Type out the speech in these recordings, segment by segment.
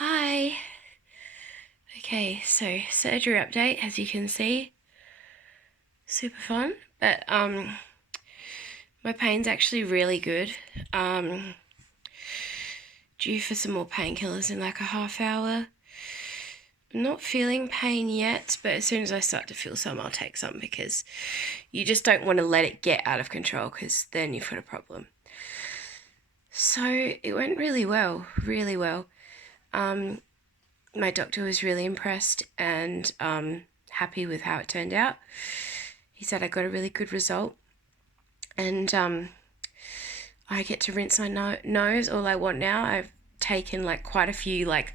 Hi. Okay, so surgery update, as you can see, super fun, but my pain's actually really good. Due for some more painkillers in like a half hour. I'm not feeling pain yet, but as soon as I start to feel some, I'll take some because you just don't want to let it get out of control because then you've got a problem. So it went really well, really well. My doctor was really impressed and happy with how it turned out. He said I got a really good result, and I get to rinse my nose all I want now. I've taken like quite a few like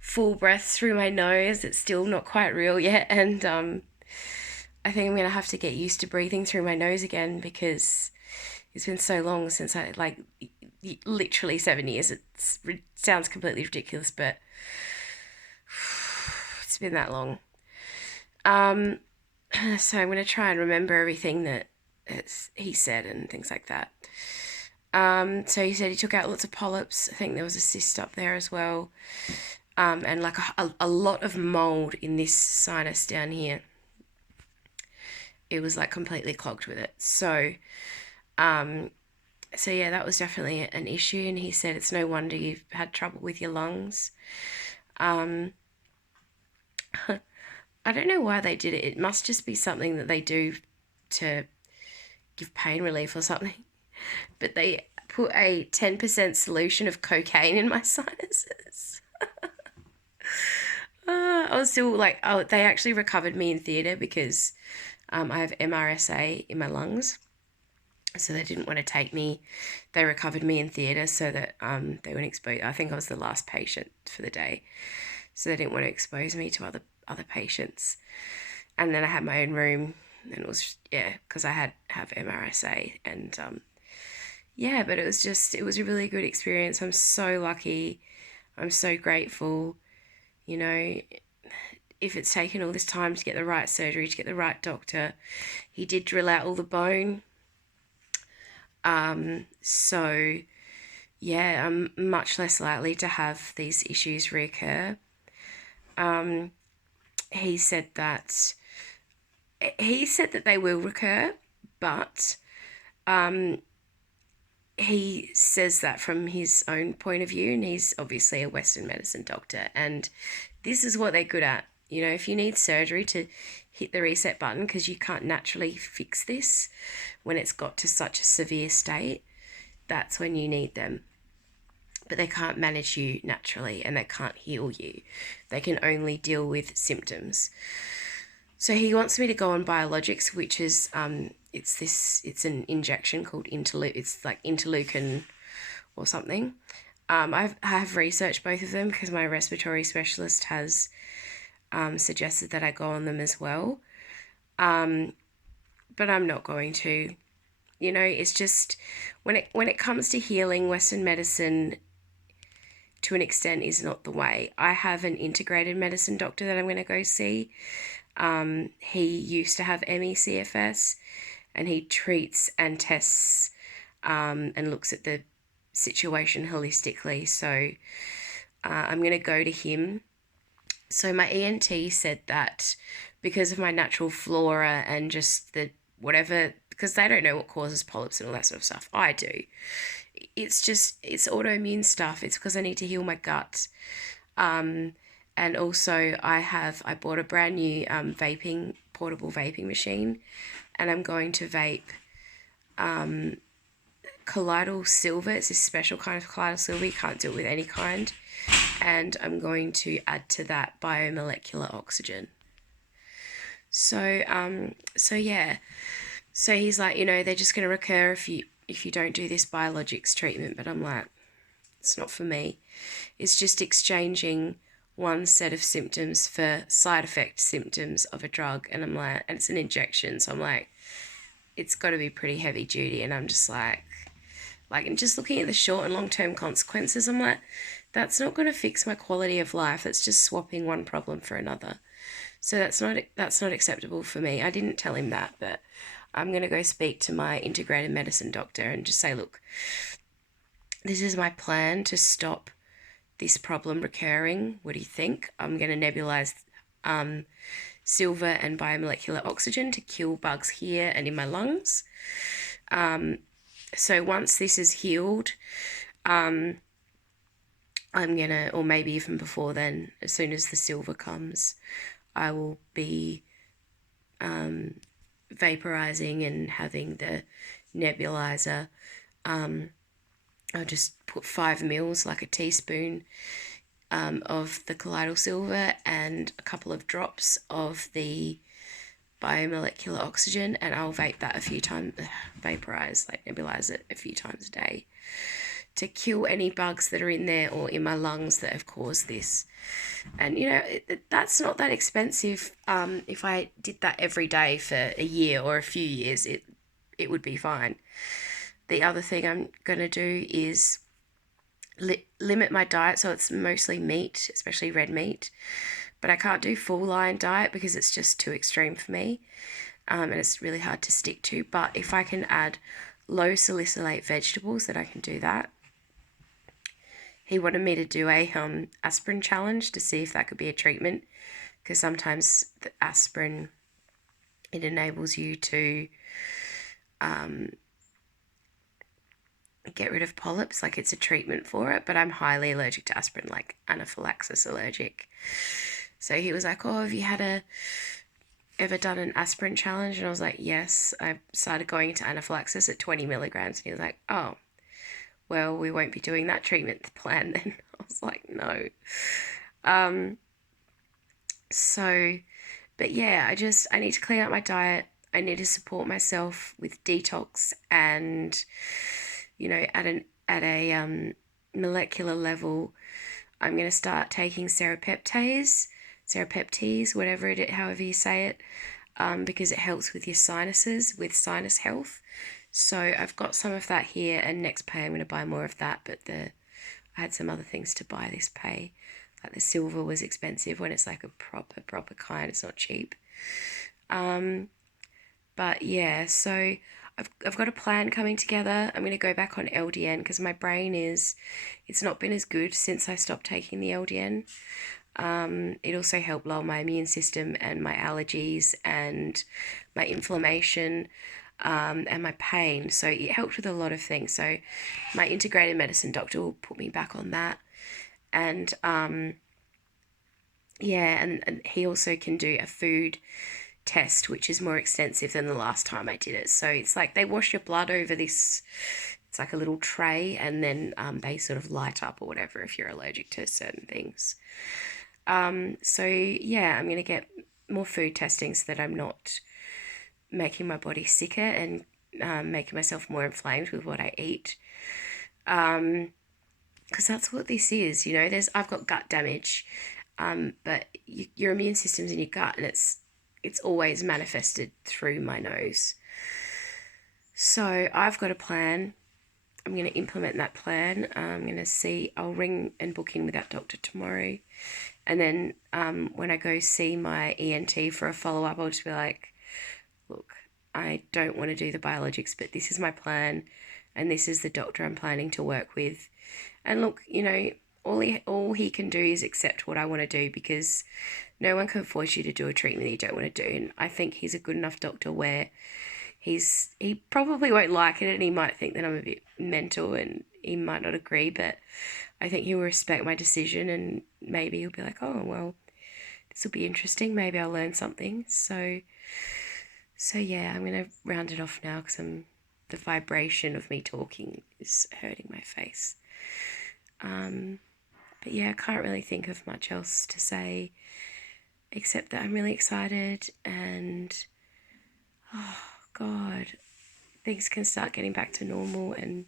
full breaths through my nose. It's still not quite real yet, and I think I'm gonna have to get used to breathing through my nose again because it's been so long since I literally 7 years. It sounds completely ridiculous, but it's been that long. So I'm going to try and remember everything that he said and things like that. So he said he took out lots of polyps. I think there was a cyst up there as well. And like a lot of mold in this sinus down here. It was like completely clogged with it. So yeah, that was definitely an issue. And he said it's no wonder you've had trouble with your lungs. I don't know why they did it. It must just be something that they do to give pain relief or something. But they put a 10% solution of cocaine in my sinuses. I was still like, oh, they actually recovered me in theatre because I have MRSA in my lungs. So they didn't want to take me. They recovered me in theatre so that they wouldn't expose. I think I was the last patient for the day. So they didn't want to expose me to other patients. And then I had my own room, and it was, because I have MRSA, and but it was a really good experience. I'm so lucky. I'm so grateful. You know, if it's taken all this time to get the right surgery, to get the right doctor, he did drill out all the bone. So yeah, I'm much less likely to have these issues reoccur. He said that they will recur, but he says that from his own point of view, and he's obviously a Western medicine doctor, and this is what they're good at. You know, if you need surgery to hit the reset button because you can't naturally fix this when it's got to such a severe state, that's when you need them. But they can't manage you naturally and they can't heal you. They can only deal with symptoms. So he wants me to go on biologics, which is it's an injection called it's like interleukin or something. I have researched both of them because my respiratory specialist has suggested that I go on them as well. But I'm not going to. You know, it's just when it comes to healing, Western medicine to an extent is not the way. I have an integrated medicine doctor that I'm going to go see. He used to have ME/CFS, and he treats and tests and looks at the situation holistically. So I'm going to go to him. So my ENT said that because of my natural flora and just the whatever, because they don't know what causes polyps and all that sort of stuff. I do. It's autoimmune stuff. It's because I need to heal my gut. And also I bought a brand new portable vaping machine, and I'm going to vape colloidal silver. It's this special kind of colloidal silver. You can't do it with any kind. And I'm going to add to that biomolecular oxygen. So yeah. So he's like, they're just going to recur if you don't do this biologics treatment. But I'm like, it's not for me. It's just exchanging one set of symptoms for side effect symptoms of a drug. And I'm like, and it's an injection. So I'm like, it's got to be pretty heavy duty. And I'm just like, and just looking at the short and long-term consequences, I'm like, that's not going to fix my quality of life. That's just swapping one problem for another. So that's not acceptable for me. I didn't tell him that, but I'm going to go speak to my integrated medicine doctor and just say, look, this is my plan to stop this problem recurring. What do you think? I'm going to nebulize silver and biomolecular oxygen to kill bugs here and in my lungs. So once this is healed, I'm going to, or maybe even before then, as soon as the silver comes, I will be vaporizing and having the nebulizer. I'll just put 5 mils, like a teaspoon, of the colloidal silver and a couple of drops of the biomolecular oxygen, and I'll vape that a few times, vaporize, like nebulize it a few times a day to kill any bugs that are in there or in my lungs that have caused this. And that's not that expensive. If I did that every day for a year or a few years, it would be fine. The other thing I'm going to do is limit my diet, so it's mostly meat, especially red meat. But I can't do full line diet because it's just too extreme for me, and it's really hard to stick to. But if I can add low salicylate vegetables, then I can do that. He wanted me to do a aspirin challenge to see if that could be a treatment, because sometimes the aspirin, it enables you to get rid of polyps, like it's a treatment for it. But I'm highly allergic to aspirin, like anaphylaxis allergic. So he was like, oh, have you ever done an aspirin challenge? And I was like, yes. I started going into anaphylaxis at 20 milligrams. And he was like, oh, well, we won't be doing that treatment plan then. I was like, no. But yeah, I need to clean up my diet. I need to support myself with detox and, at a molecular level, I'm going to start taking serapeptase, however you say it, because it helps with your sinuses, with sinus health. So I've got some of that here, and next pay I'm going to buy more of that, but I had some other things to buy this pay. Like the silver was expensive when it's like a proper kind. It's not cheap. But yeah, so I've got a plan coming together. I'm going to go back on LDN because my brain it's not been as good since I stopped taking the LDN. It also helped lower my immune system and my allergies and my inflammation, and my pain. So it helped with a lot of things. So my integrated medicine doctor will put me back on that. And and he also can do a food test, which is more extensive than the last time I did it. So it's like they wash your blood over this, it's like a little tray, and then they sort of light up or whatever if you're allergic to certain things. So yeah, I'm going to get more food testing so that I'm not making my body sicker and making myself more inflamed with what I eat. Because that's what this is, I've got gut damage, but your immune system's in your gut, and it's always manifested through my nose. So I've got a plan. I'm going to implement that plan. I'm going to see, I'll ring and book in with that doctor tomorrow. And then when I go see my ENT for a follow-up, I'll just be like, look, I don't want to do the biologics, but this is my plan, and this is the doctor I'm planning to work with. And look, all he can do is accept what I want to do, because no one can force you to do a treatment that you don't want to do. And I think he's a good enough doctor where he probably won't like it, and he might think that I'm a bit mental, and he might not agree, but I think he will respect my decision, and maybe he'll be like, oh, well, this will be interesting. Maybe I'll learn something. So yeah, I'm going to round it off now because the vibration of me talking is hurting my face. But yeah, I can't really think of much else to say except that I'm really excited, and oh God, things can start getting back to normal, and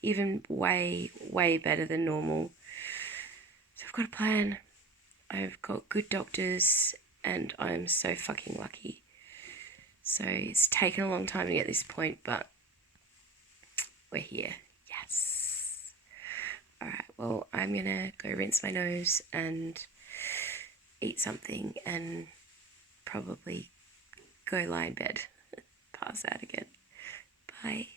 even way, way better than normal. So I've got a plan. I've got good doctors, and I'm so fucking lucky. So it's taken a long time to get this point, but we're here. Yes. All right, well, I'm going to go rinse my nose and eat something and probably go lie in bed, pass out again. Bye.